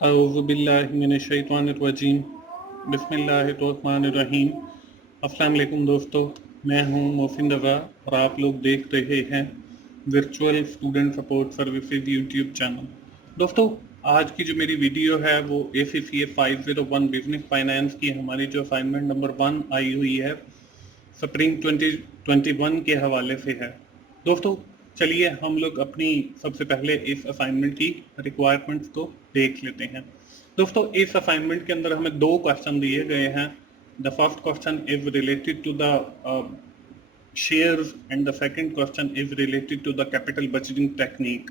अऊज़ुबिल्लाहिमिनश्शैतानिर्रजीम बिस्मिल्लाहिर्रहमानिर्रहीम। अस्सलाम वालेकुम दोस्तों, मैं हूं मोहसिन रज़ा और आप लोग देख रहे हैं virtual student support services YouTube channel. दोस्तों, आज की जो मेरी वीडियो है वो ACCA 501 बिजनेस फाइनेंस की हमारी जो असाइनमेंट नंबर 1 आई हुई है स्प्रिंग 2021 के हवाले से है। दोस्तों, चलिए हम लोग अपनी सबसे पहले इस असाइनमेंट की रिक्वायरमेंट्स को देख लेते हैं। दोस्तों, इस असाइनमेंट के अंदर हमें 2 क्वेश्चन दिए गए हैं। The first question is related to the shares and the second question is related to the capital budgeting technique.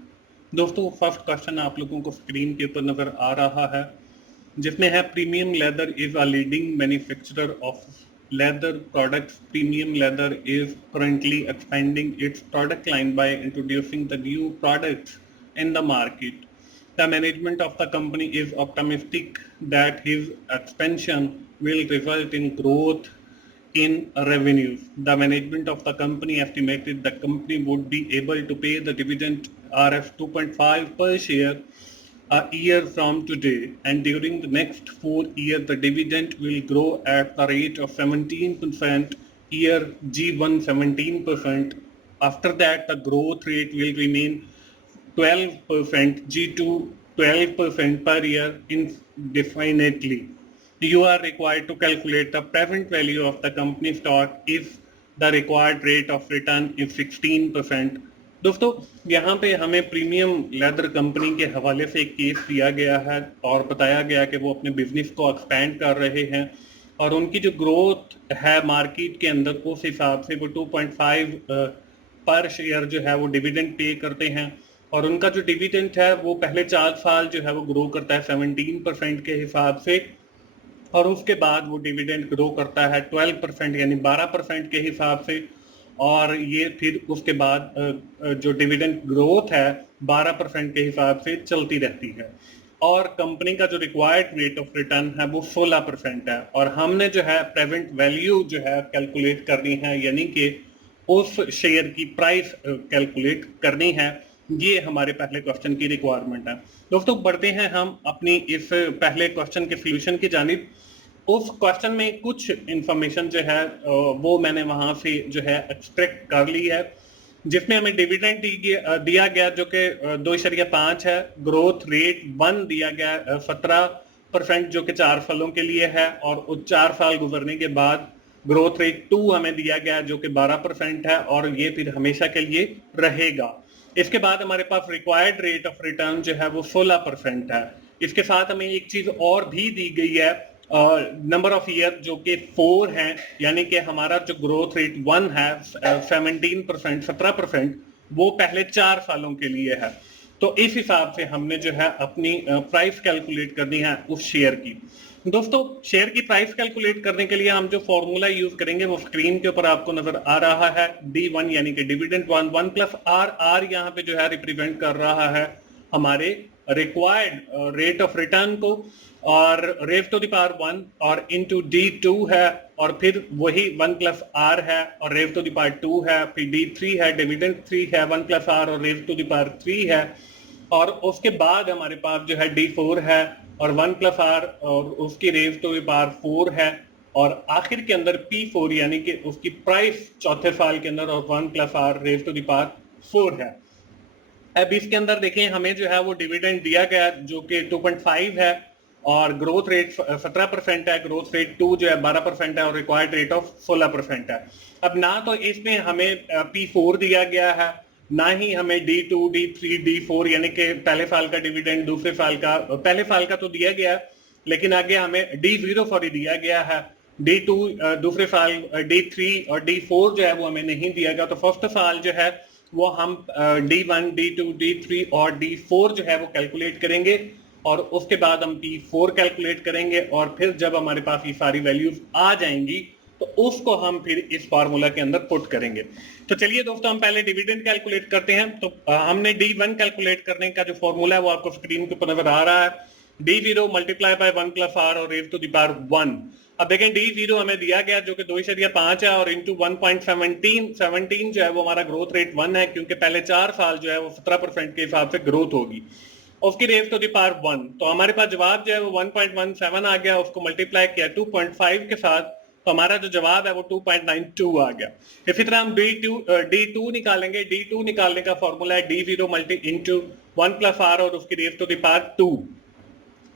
दोस्तों, फर्स्ट क्वेश्चन आप लोगों को स्क्रीन के ऊपर नजर आ रहा है, जिसमें है premium leather is a leading manufacturer of leather products. Premium Leather is currently expanding its product line by introducing the new products in the market. The management of the company is optimistic that his expansion will result in growth in revenues. The management of the company estimated the company would be able to pay the dividend Rs 2.5 per share a year from today, and during the next 4 years the dividend will grow at the rate of 17% year G1 17%. After that the growth rate will remain 12% G2 12% per year indefinitely. You are required to calculate the present value of the company stock if the required rate of return is 16%. दोस्तों, यहाँ पे हमें premium leather company के हवाले से एक case दिया गया है और बताया गया कि वो अपने बिजनेस को एक्सपेंड कर रहे हैं और उनकी जो ग्रोथ है मार्केट के अंदर उस हिसाब से वो 2.5 पर शेयर जो है वो डिविडेंड पे करते हैं और उनका जो डिविडेंड है वो पहले 4 साल जो है वो ग्रो करता है 17% के हिसाब से और उसके बाद वो डिविडेंड ग्रो करता है 12% यानी 12% के हिसाब से और ये फिर उसके बाद जो डिविडेंड ग्रोथ है 12% के हिसाब से चलती रहती है और कंपनी का जो रिक्वायर्ड रेट ऑफ रिटर्न है वो 16% है और हमने जो है प्रेजेंट वैल्यू जो है कैलकुलेट करनी है यानी कि उस शेयर की प्राइस कैलकुलेट करनी है। ये हमारे पहले क्वेश्चन की रिक्वायरमेंट है। दोस्तों, बढ़ते हैं हम अपनी इस पहले क्वेश्चन के सॉल्यूशन की जानिब। उस क्वेश्चन में कुछ इंफॉर्मेशन जो है वो मैंने वहां से जो है एक्सट्रैक्ट कर ली है, जिसमें हमें डिविडेंड दिया गया जो कि 2.5 है, ग्रोथ रेट 1 दिया गया 17% जो कि 4 सालों के लिए है और उस 4 साल गुजरने के बाद ग्रोथ रेट 2 हमें दिया गया जो कि 12% है और ये फिर हमेशा के लिए रहेगा। इसके बाद हमारे पास रिक्वायर्ड रेट ऑफ रिटर्न जो है वो 16% है। इसके साथ हमें एक चीज और भी दी गई है, नंबर ऑफ ईयर जो कि 4 है, यानी कि हमारा जो ग्रोथ रेट 1 है 17% वो पहले 4 सालों के लिए है। तो इस हिसाब से हमने जो है अपनी प्राइस कैलकुलेट करनी है उस शेयर की। दोस्तों, शेयर की प्राइस कैलकुलेट करने के लिए हम जो फॉर्मूला यूज करेंगे वो स्क्रीन के ऊपर आपको नजर आ रहा है। D1 यानी कि डिविडेंड 1 प्लस आर यहाँ पे जो है रिप्रेजेंट कर रहा है हमारे रिक्वायर्ड रेट ऑफ रिटर्न को और रेव टू द पावर 1 और इनटू D2 है और फिर वही 1 प्लस आर है और रेव टू द पावर 2 है, फिर D3 है, डिविडेंड 3 है, 1 प्लस आर और रेव टू द पावर 3 है और उसके बाद हमारे पास जो है D4 है और 1 प्लस आर और उसकी रेव टू द पावर 4 है और आखिर के अंदर P4 यानी कि उसकी प्राइस चौथे साल के अंदर और 1 plus R raise to the power 4 है। अब इसके अंदर देखें हमें जो है वो डिविडेंड दिया गया जो कि 2.5 है और ग्रोथ रेट 17% है, ग्रोथ रेट 2 जो है 12% है और रिक्वायर्ड रेट ऑफ 16% है। अब ना तो इसमें हमें P4 दिया गया है, ना ही हमें D2, D3, D4 यानी कि पहले साल का डिविडेंड दूसरे साल का, पहले साल का तो दिया गया लेकिन आगे हमें D0 सॉरी दिया गया है, D2 दूसरे साल, D3 और D4 जो है वो हमें नहीं दिया गया। तो फर्स्ट साल जो है वो हम D1, D2, D3 और D4 जो है वो कैलकुलेट करेंगे और उसके बाद हम P4 कैलकुलेट करेंगे और फिर जब हमारे पास ये सारी वैल्यूज आ जाएंगी तो उसको हम फिर इस फार्मूला के अंदर पुट करेंगे। तो चलिए दोस्तों, हम पहले डिविडेंड कैलकुलेट करते हैं। तो हमने D1 कैलकुलेट करने का जो फॉर्मूला है वो आपको स्क्रीन के ऊपर नजर आ रहा है, D0 multiply by 1 plus are और रेव टू द पावर 1। अब देखें D0 हमें दिया गया जो कि 2.5 है और इंटू 1.17 जो है वो हमारा ग्रोथ रेट 1 है क्योंकि पहले 4 साल जो है वो 17% के हिसाब से ग्रोथ होगी उसकी रेज टू द पावर 1। तो हमारे पास जवाब जो है वो 1.17 आ गया, उसको मल्टीप्लाई किया 2.5 के साथ, तो हमारा जो जवाब है वो 2.92 आ गया। इसी तरह हम D2 निकालेंगे। D2 निकालने का फॉर्मूला है D0 multi into 1 plus are और उसकी रेज टू द पावर 2।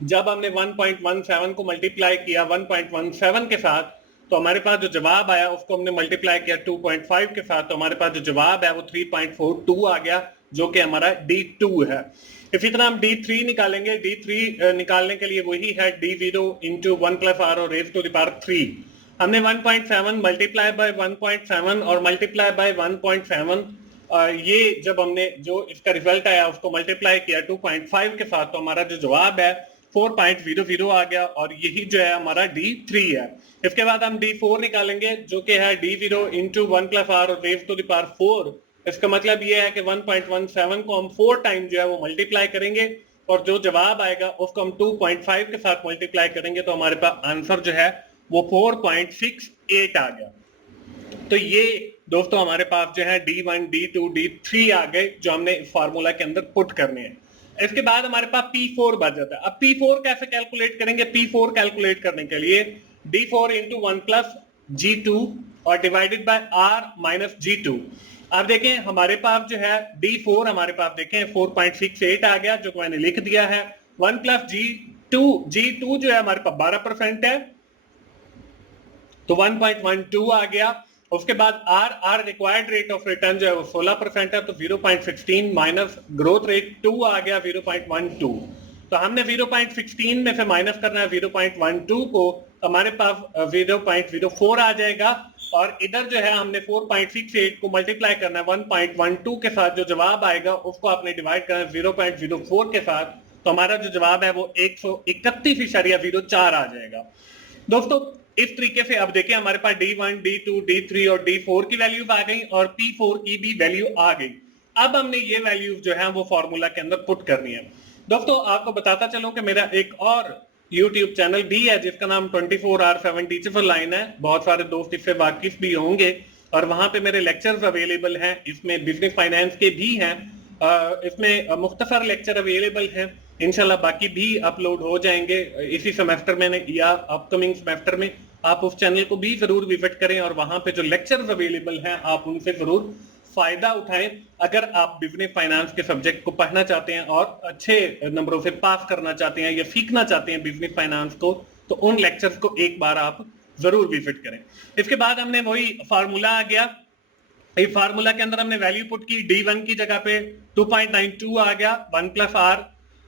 जब हमने 1.17 को मल्टीप्लाई किया 1.17 के साथ, तो हमारे पास जो जवाब आया उसको हमने मल्टीप्लाई किया 2.5 के साथ, तो हमारे पास जो जवाब है वो 3.42 आ गया, जो कि हमारा D2 है। इसी तरह हम D3 निकालेंगे। D3 निकालने के लिए वही है D0 इंटू 1 प्लस आर और रेज टू द पावर 3। हमने 1.7 मल्टीप्लाई बाय 1.7 और मल्टीप्लाई बाय 1.7, ये जब हमने जो इसका रिजल्ट आया उसको मल्टीप्लाई किया 2.5 के साथ, तो हमारा जो जवाब है 4.00 आ गया, और यही जो है हमारा D3 है। इसके बाद हम D4 निकालेंगे, जो कि है D0 इंटू 1 प्लस आर और रेज टू द पावर 4। इसका मतलब ये है कि 1.17 को हम 4 टाइम जो है वो मल्टीप्लाई करेंगे, और जो जवाब आएगा उसको हम 2.5 के साथ मल्टीप्लाई करेंगे, तो हमारे पास आंसर जो है वो 4.68 आ गया। तो ये दोस्तों हमारे पास जो है D1, D2, D3 आ गए, जो हमने इस फार्मूला के अंदर पुट करने हैं। इसके बाद हमारे पास P4 बच जाता है। अब P4 कैसे कैलकुलेट करेंगे? P4 कैलकुलेट करने के लिए D4 इंटू 1 प्लस G2 और divided by R minus G2। अब देखें हमारे पास जो है D4 हमारे पास देखें 4.68 आ गया, जो मैंने लिख दिया है। 1 प्लस G2 जो है हमारे पास 12% है, तो 1.12 आ गया। उसके बाद R required rate of return जो है वो 16% है, तो 0.16 माइनस ग्रोथ रेट 2 आ गया 0.12। तो हमने 0.16 में से माइनस करना है 0.12 को, हमारे पास 0.04 आ जाएगा, और इधर जो है हमने 4.68 को मल्टीप्लाई करना है 1.12 के साथ, जो जवाब आएगा उसको आपने डिवाइड करना है 0.04 के साथ, तो हमारा जो जवाब है वो 131.04 आ जाएगा। दोस्तों इस तरीके से अब देखिए हमारे पास D1, D2, D3 और D4 की वैल्यूज आ गई, और P4 की भी वैल्यू आ गई। अब हमने ये वैल्यूज जो है वो फॉर्मूला के अंदर पुट करनी है। दोस्तों आपको बताता चलो कि मेरा एक और YouTube चैनल भी है, जिसका नाम 24R7 टीचेबल लाइन है। बहुत सारे दोस्त इससे वाकिफ भी होंगे, और वहां पे मेरे लेक्चर्स अवेलेबल हैं। इसमें बिजनेस फाइनेंस के भी हैं, इसमें मुख्तसर लेक्चर अवेलेबल हैं। इंशाल्लाह बाकी भी अपलोड हो जाएंगे इसी सेमेस्टर में या अपकमिंग सेमेस्टर में। आप उस चैनल को भी जरूर विजिट करें, और वहां पे जो लेक्चर्स अवेलेबल हैं आप उनसे जरूर फायदा उठाएं। अगर आप बिजनेस फाइनेंस के सब्जेक्ट को पढ़ना चाहते हैं और अच्छे नंबरों से पास करना चाहते हैं या सीखना चाहते हैं बिजनेस फाइनेंस को, तो उन लेक्चर्स को एक बार आप जरूर विजिट करें। इसके बाद हमने वही फार्मूला आ गया। इस फार्मूला के अंदर हमने वैल्यू पुट की। D1 की जगह पे 2.92 आ गया, 1 प्लस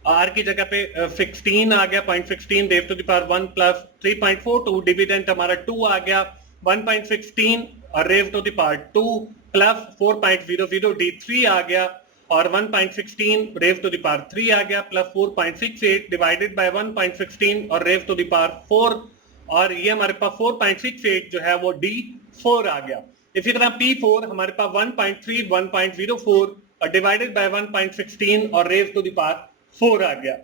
R की जगह पे 16 आ गया, 0.16 raise to the power 1 plus 3.42, dividend हमारा 2 आ गया, 1.16 और raise to the power 2 plus 4.00 D3 आ गया, और 1.16 रेज़ टू द पावर 3 आ गया, प्लस 4.68 डिवाइडेड बाय 1.16 और रेज़ टू द पावर 4, और ये हमारे पास 4.68 जो है वो D4 आ गया। इसी तरह P4 हमारे पास 1.3 1.04 और डिवाइडेड बाय 1.16 और रेज़ टू द पावर 4 आ गया।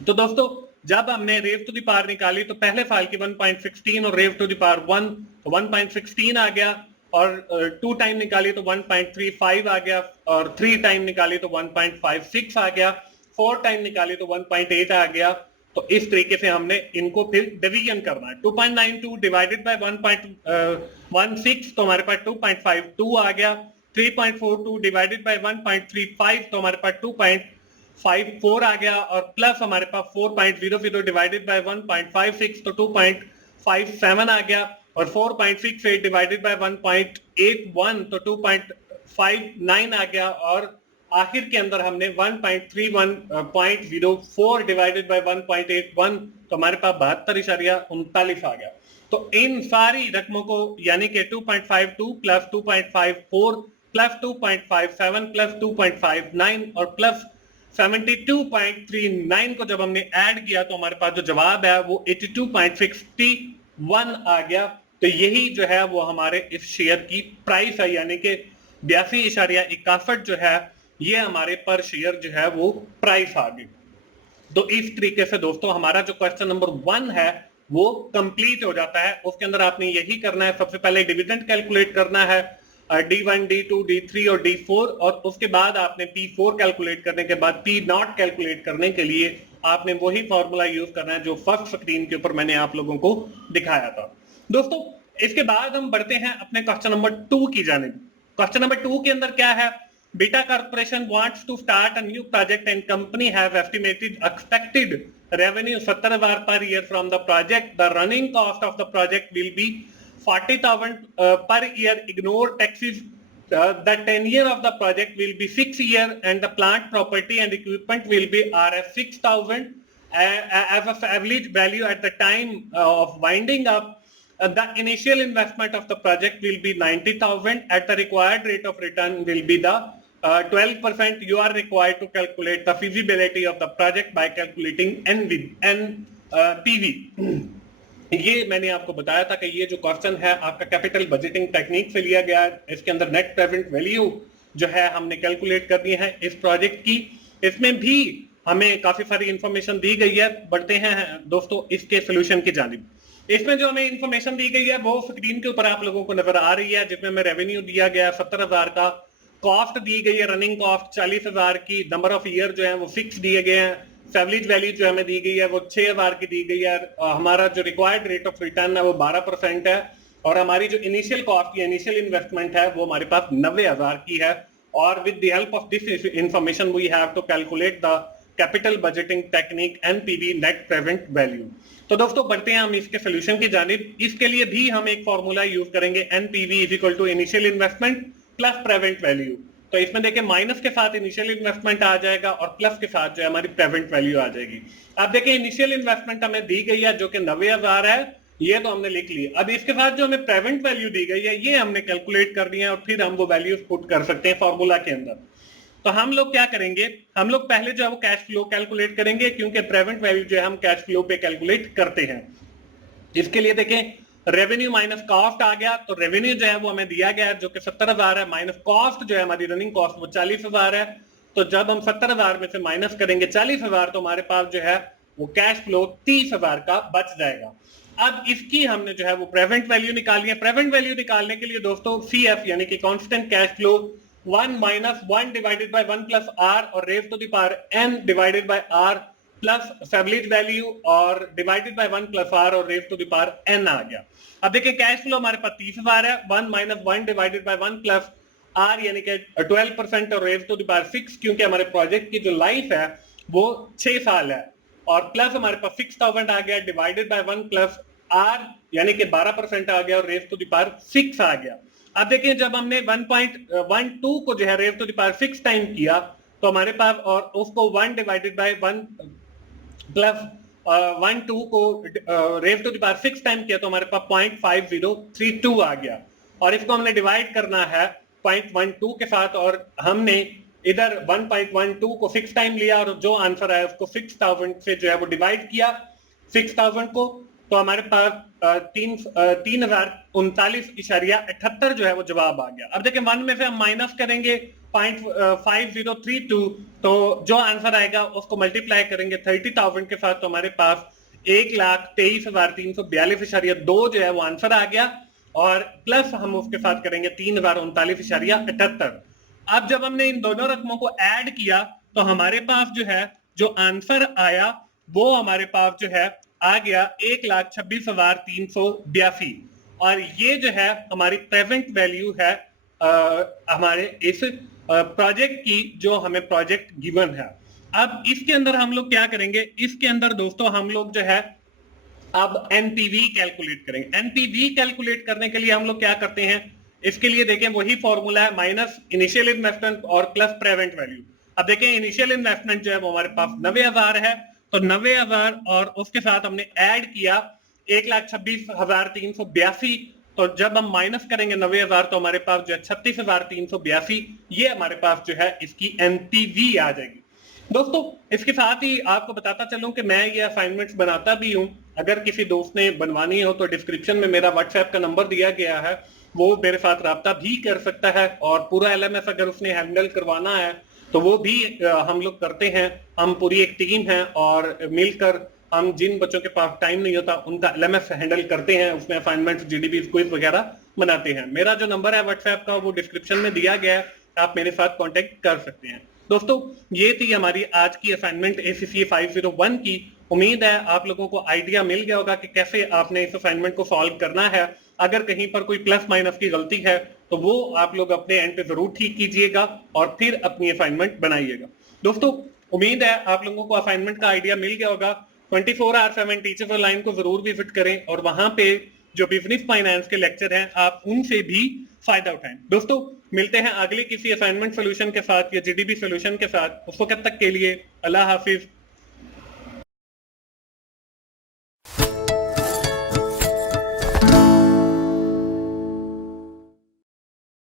तो दोस्तों जब हमने रेज़ टू द पावर निकाली, तो पहले फाइल की 1.16 और रेज़ टू द पावर 1, तो 1.16 आ गया, और 2 टाइम निकाली तो 1.35 आ गया, और 3 टाइम निकाली तो 1.56 आ गया, 4 टाइम निकाली तो 1.8 आ गया। तो इस तरीके से हमने इनको फिर डिवीजन करना है। 2.92 डिवाइडेड बाय 1.16 तो हमारे पास 2.52 आ गया, 3.42 डिवाइडेड बाय 1.35 तो हमारे पास 2.54 आ गया, और प्लस हमारे पास 4.00 डिवाइडेड बाय 1.56 तो 2.57 आ गया, और 4.68 डिवाइडेड बाय 1.81 तो 2.59 आ गया, और आखिर के अंदर हमने 1.31.04 डिवाइडेड बाय 1.81 तो हमारे पास 72.39 आ गया। तो इन सारी रकमों को यानी कि 2.52 प्लस 2.54 प्लस 2.57 प्लस 2.59 और प्लस 72.39 को जब हमने ऐड किया, तो हमारे पास जो जवाब है वो 82.61 आ गया। तो यही जो है वो हमारे इस शेयर की प्राइस है, यानी कि 82.61 जो है ये हमारे पर शेयर जो है वो प्राइस आ गई। तो इस तरीके से दोस्तों हमारा जो क्वेश्चन नंबर 1 है वो कंप्लीट हो जाता है। उसके अंदर आपने यही करना है, सबसे पहले डिविडेंड कैलकुलेट करना है, D1, D2, D3 और D4, और उसके बाद आपने P4 कैलकुलेट करने के बाद P0 कैलकुलेट करने के लिए आपने वही फॉर्मूला यूज करना है जो फर्स्ट स्क्रीन के ऊपर मैंने आप लोगों को दिखाया था। दोस्तों इसके बाद हम बढ़ते हैं अपने क्वेश्चन नंबर 2 की जानिब। क्वेश्चन नंबर 2 के अंदर क्या है? Beta Corporation wants to start a new project and company have estimated expected revenue 70,000 per year from the project. The running cost of the project will be 40,000 per year. Ignore taxes. The tenure of the project will be 6 years and the plant property and equipment will be Rs 6,000 as a average value at the time of winding up. The initial investment of the project will be 90,000. At the required rate of return will be the 12%. You are required to calculate the feasibility of the project by calculating NPV. ये मैंने आपको बताया था कि ये जो question है आपका कैपिटल बजटिंग टेक्निक से लिया गया है। इसके अंदर नेट प्रेजेंट वैल्यू जो है हमने कैलकुलेट करनी है इस प्रोजेक्ट की। इसमें भी हमें काफी सारी इंफॉर्मेशन दी गई है। बढ़ते हैं दोस्तों इसके सोल्यूशन की जानिब। इसमें जो हमें इंफॉर्मेशन दी गई है वो स्क्रीन के ऊपर आप लोगों को नजर आ रही है, जिसमें हमें रेवेन्यू दिया गया 70,000 का, कॉस्ट दी गई है रनिंग कॉस्ट 40,000 की, नंबर ऑफ ईयर जो है वो फिक्स दिए गए हैं, एवरेज वैल्यू जो हमें दी गई है वो 6,000 की दी गई है, हमारा जो रिक्वायर्ड रेट ऑफ रिटर्न है वो 12% है, और हमारी जो इनिशियल कॉस्ट की इनिशियल इन्वेस्टमेंट है वो हमारे पास 90,000 की है। और with the help of this information we have to calculate the capital budgeting technique NPV net present value. तो दोस्तों बढ़ते हैं हम इसके सोल्यूशन की जानिब। इसके लिए भी हम एक फॉर्मूला यूज करेंगे, NPV is equal to initial investment plus present value. तो इसमें देखिए माइनस के साथ इनिशियल इन्वेस्टमेंट आ जाएगा और प्लस के साथ जो है हमारी प्रेजेंट वैल्यू आ जाएगी। अब देखिए इनिशियल इन्वेस्टमेंट हमें दी गई है जो कि 90,000 है, ये तो हमने लिख ली। अब इसके साथ जो हमें प्रेजेंट वैल्यू दी गई है ये हमने कैलकुलेट कर दिया है और फिर हम वो वैल्यूज पुट कर सकते हैं फॉर्मूला के अंदर। तो हम लोग क्या करेंगे, हम लोग पहले जो है वो कैश फ्लो कैलकुलेट करेंगे, क्योंकि प्रेजेंट वैल्यू जो है हम कैश फ्लो पे कैलकुलेट करते हैं। इसके लिए देखें रेवेन्यू माइनस कॉस्ट आ गया, तो रेवेन्यू जो है वो हमें दिया गया है जो कि 70,000 है, माइनस कॉस्ट जो है हमारी रनिंग कॉस्ट वो 40,000 है। तो जब हम 70,000 में से माइनस करेंगे 40,000 तो हमारे पास जो है वो कैश फ्लो 30,000 का बच जाएगा। अब इसकी हमने जो है वो प्रेजेंट वैल्यू निकालनी है। प्रेजेंट वैल्यू निकालने के लिए दोस्तों CF यानी कि constant cash flow 1 minus 1 divided by 1 plus R और raise to the power n divided by R plus average value और डिवाइडेड बाय 1 प्लस R और raise to the power n आ गया। अब देखिए कैश फ्लो हमारे पास 30,000 है, 1 minus 1 divided by 1 plus R यानी कि 12% और रेज टू द पावर 6, क्योंकि हमारे प्रोजेक्ट की जो लाइफ है वो 6 साल है, और प्लस हमारे पास 6,000 आ गया डिवाइडेड बाय 1 प्लस R यानी कि 12% आ गया और रेज टू द पावर 6 आ गया। अब देखिए जब हमने 1.12 को जो है raise to the power 6 time किया तो हमारे पास, और उसको 1 डिवाइडेड बाय 1 प्लस 1.2 को raise to the power 6 time किया तो हमारे पास 0.5032 आ गया, और इसको हमने डिवाइड करना है 0.12 के साथ, और हमने इधर 1.12 को 6 टाइम लिया और जो आंसर आया उसको 6,000 से जो है वो डिवाइड किया 6,000 को, तो हमारे पास 3,039.78 जो है वो जवाब आ गया। अब देखिए 1 में से हम माइनस करेंगे 0.5032 तो जो आंसर आएगा उसको मल्टीप्लाई करेंगे 30,000 के साथ, तो हमारे पास 1,23,342.2 जो है वो आंसर आ गया, और प्लस हम उसके साथ करेंगे 3,039.78। अब जब हमने इन दोनों रकमों को ऐड किया तो हमारे पास जो है जो आंसर आया वो हमारे पास जो है आ गया 1,26,382, और ये जो है हमारी प्रेजेंट वैल्यू है हमारे इस प्रोजेक्ट की जो हमें प्रोजेक्ट गिवन है। अब इसके अंदर हम लोग क्या करेंगे, इसके अंदर दोस्तों हम लोग जो है अब एनपीवी कैलकुलेट करेंगे। एनपीवी कैलकुलेट करने के लिए हम लोग क्या करते हैं, इसके लिए देखें वही फॉर्मूला है, माइनस इनिशियल इन्वेस्टमेंट और प्लस प्रेजेंट वैल्यू। अब देखें इनिशियल इन्वेस्टमेंट जो है वो हमारे पास 90,000 है, तो 90,000 और उसके साथ हमने ऐड किया 1,26,382, तो जब हम माइनस करेंगे 90,000 तो हमारे पास जो है 36,382, ये हमारे पास जो है इसकी एनपीवी आ जाएगी। दोस्तों इसके साथ ही आपको बताता चलूं कि मैं ये असाइनमेंट्स बनाता भी हूं, अगर किसी दोस्त ने बनवानी हो तो डिस्क्रिप्शन में मेरा व्हाट्सएप का नंबर दिया गया है, वो मेरे साथ राब्ता भी कर सकता है, और पूरा एलएमएस अगर उसने हैंडल करवाना है तो वो भी हम लोग करते हैं। हम पूरी एक टीम है और मिलकर हम जिन बच्चों के पास टाइम नहीं होता उनका एलएमएस हैंडल करते हैं, उसमें असाइनमेंट, जीडीबी क्विज वगैरह बनाते हैं। मेरा जो नंबर है व्हाट्सएप का वो डिस्क्रिप्शन में दिया गया है, आप मेरे साथ कांटेक्ट कर सकते हैं। दोस्तों ये थी हमारी आज की असाइनमेंट ACCA 501 की। उम्मीद है आप लोगों को आइडिया मिल गया होगा कि कैसे आपने इस असाइनमेंट को सॉल्व करना है। अगर कहीं पर कोई प्लस माइनस की गलती है तो वो आप लोग अपने एंड पे जरूर ठीक कीजिएगा और फिर अपनी असाइनमेंट बनाइएगा। दोस्तों उम्मीद है आप लोगों को असाइनमेंट का आइडिया मिल गया होगा। 24/7 टीचर्स लाइन को जरूर विजिट करें और वहां पे जो बिजनेस फाइनेंस के लेक्चर हैं आप उनसे भी फायदा उठाएं। दोस्तों मिलते हैं अगले किसी असाइनमेंट सोल्यूशन के साथ या जीडीबी सोल्यूशन के साथ। उस वक्त तक के लिए अल्लाह हाफिज।